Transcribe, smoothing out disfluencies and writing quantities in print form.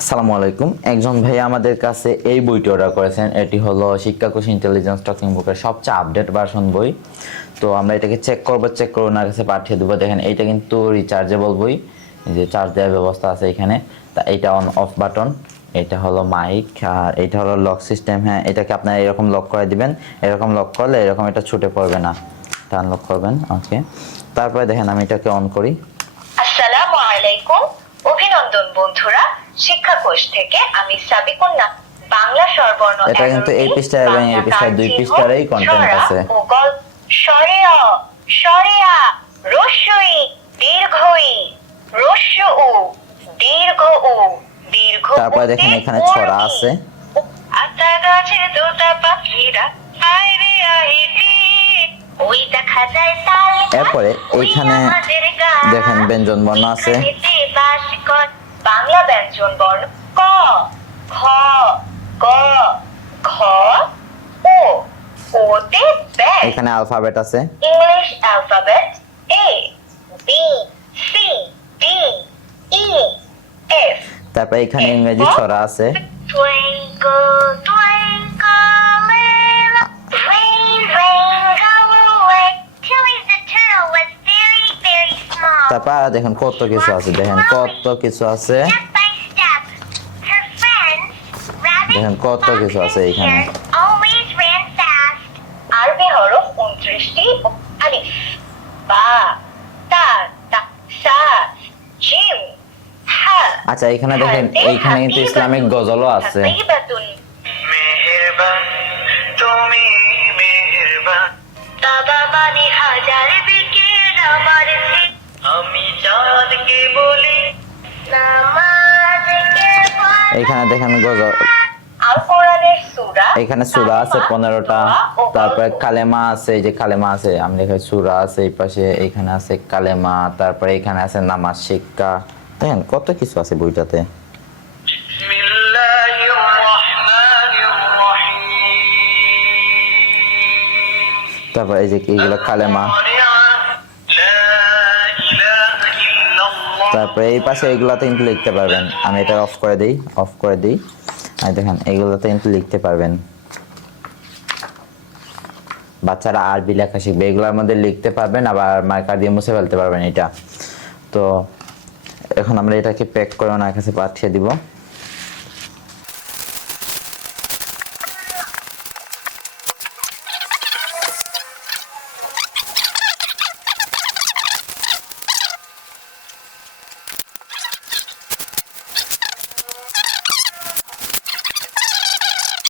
আসসালামু আলাইকুম। একজন ভাই আমাদের কাছে এই বইটি অর্ডার করেছেন। এটি হলো শিক্ষাকোষ ইন্টেলিজেন্স টকিং বুকের সবচেয়ে আপডেট ভার্সন বই। তো আমরা এটাকে চেক করে ওনার কাছে পাঠিয়ে দেবো। দেখেন এইটা কিন্তু রিচার্জেবল বই, যে চার্জ দেওয়ার ব্যবস্থা আছে এখানে। তা এইটা অন অফ বাটন, এটা হলো মাইক, আর এটা হলো লক সিস্টেম। হ্যাঁ, এটাকে আপনারা এরকম লক করে দিবেন। এরকম লক করলে এরকম এটা ছুটে পড়বে না, এটা আনলক করবেন। ওকে, তারপরে দেখেন আমি এটাকে অন করি। আসসালামু আলাইকুম, অভিনন্দন বন্ধুরা। শিক্ষাকোষ থেকে আমি সাবিকুন না বাংলা স্বরবর্ণ। এটা কিন্তু এই পৃষ্ঠা এবং এই পৃষ্ঠায় দুই পৃষ্ঠারই কন্টেন্ট আছে। সরেয়া সরেয়া রস্যই দীর্ঘই রস্য ও দীর্ঘ ও দীর্ঘ। তারপরে দেখেন এখানে ছড়া আছে। আতা গাছের তোতা পাখিরা আইরে আইরে ওই দেখা যায় তাল। এরপরে এইখানে দেখেন ব্যঞ্জন বর্ণ আছে। বাংলা ব্যঞ্জন বর্ণ ক, খ, গ, ঘ, ও। ওতে ব্যাস। এখানে অ্যালফাবেট আছে। English alphabet A B C D E F. তারপরে এখানে ইংরেজি ছড়া আছে। Twinkle twinkle little rain rain go away till the turtle was very very small. তারপর দেখেন কত কিছু আছে, দেখেন কত কিছু আছে, Step by step, her friends, rabbit, দেখেন কত কিছু আছে fox, and এখানে। hare always ran fast. আরবি হরফ 29টি। আলিফ, বা, তা, সা, জিম, হা। আচ্ছা, এখানে দেখেন এইখানে কিন্তু ইসলামিক গজলও আছে। হাবিবাতুন, মেহেরবান তুমি মেহেরবান। বাবা মানে হাজার বিকেল আমার দিন। আমি চাঁদকে বলি নামাজকে পড়। এখানে দেখেন গজল, আল কোরআনের সূরা। এখানে সূরা আছে 15টা। তারপরে কালেমা আছে, এই যে কালেমা আছে, আমি দেখি সূরা আছে এই পাশে, এখানে আছে কালেমা, তারপরে এখানে আছে নামাজ শিক্ষা। দেখেন কত কিছু আছে বইটাতে। তারপর এই যে এইগুলো কালেমা। তারপরে এই পাশে এইগুলাতে কিন্তু লিখতে পারবেন। আমি এটা অফ করে দিই। আর দেখেন এইগুলোতে কিন্তু লিখতে পারবেন। বাচ্চারা আরবি লেখা শিখবে, এগুলোর মধ্যে লিখতে পারবেন, আবার মার্কার দিয়ে মুছে ফেলতে পারবেন এটা। তো এখন আমরা এটাকে প্যাক করে ওনার কাছে পাঠিয়ে দিব।